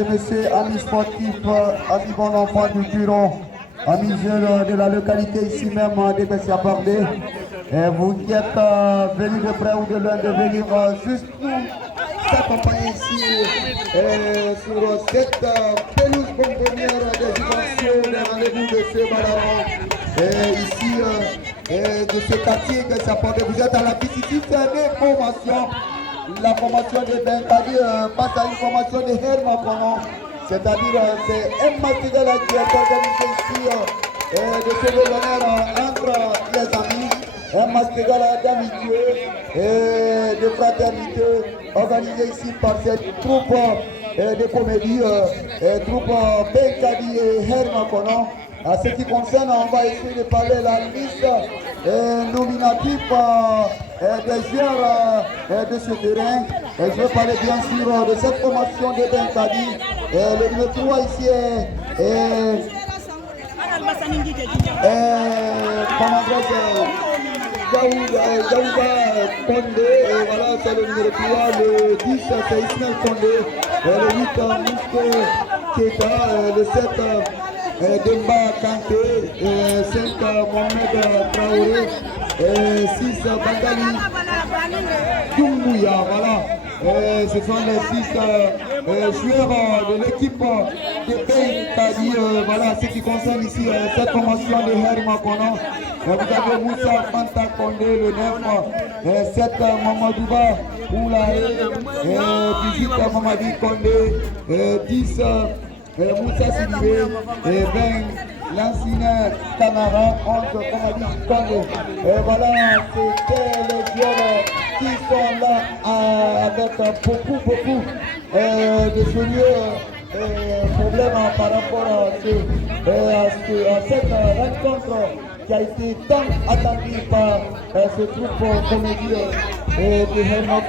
et messieurs, amis sportifs, amis bons enfants du Turon, amis jeunes de la localité ici même de Bessia-Bardé, vous qui êtes venus de près ou de loin de venir juste nous accompagner ici sur cette pelouse bonbonnière des dimensions des rendez-vous de ce ballon ici de ce quartier Bessia-Bardé. Vous êtes à la visite des formations. La formation de Bentali passe à une formation de Hermakono, c'est-à-dire c'est un matériel qui est organisé ici de ce l'honneur entre les amis, un matériel d'amitié et de fraternité organisé ici par cette troupe de comédie, troupe Bentali et Hermakono. À ce qui concerne, on va essayer de parler la liste nominative des joueurs de ce terrain. Je vais parler bien sûr de cette formation de Bentali. Le numéro 3 ici est Daouda Kondé. Voilà, c'est le numéro 3. Le 10 c'est Ismaël Kondé. Le 8 Mousko Keita. Le 7 Demba Kanté, 5 Mohamed Traoré, 6 Bandali Doumbouya. Voilà, ce sont les 6 joueurs de l'équipe de Bentali. Voilà ce qui concerne ici cette formation de Hermakono. Vous avez Moussa Fanta Kondé, le 9, 7 Mamadouba Oulaye, 18 Mamadi Kondé, 10 Moussa Sidibé et 20 Lansina Camara, 11 Mamadi Kondé. Et voilà, c'était les joueurs qui sont là avec beaucoup de sérieux problèmes par rapport à cette rencontre qui a été tant attendue par ce groupe comédie de Hermako.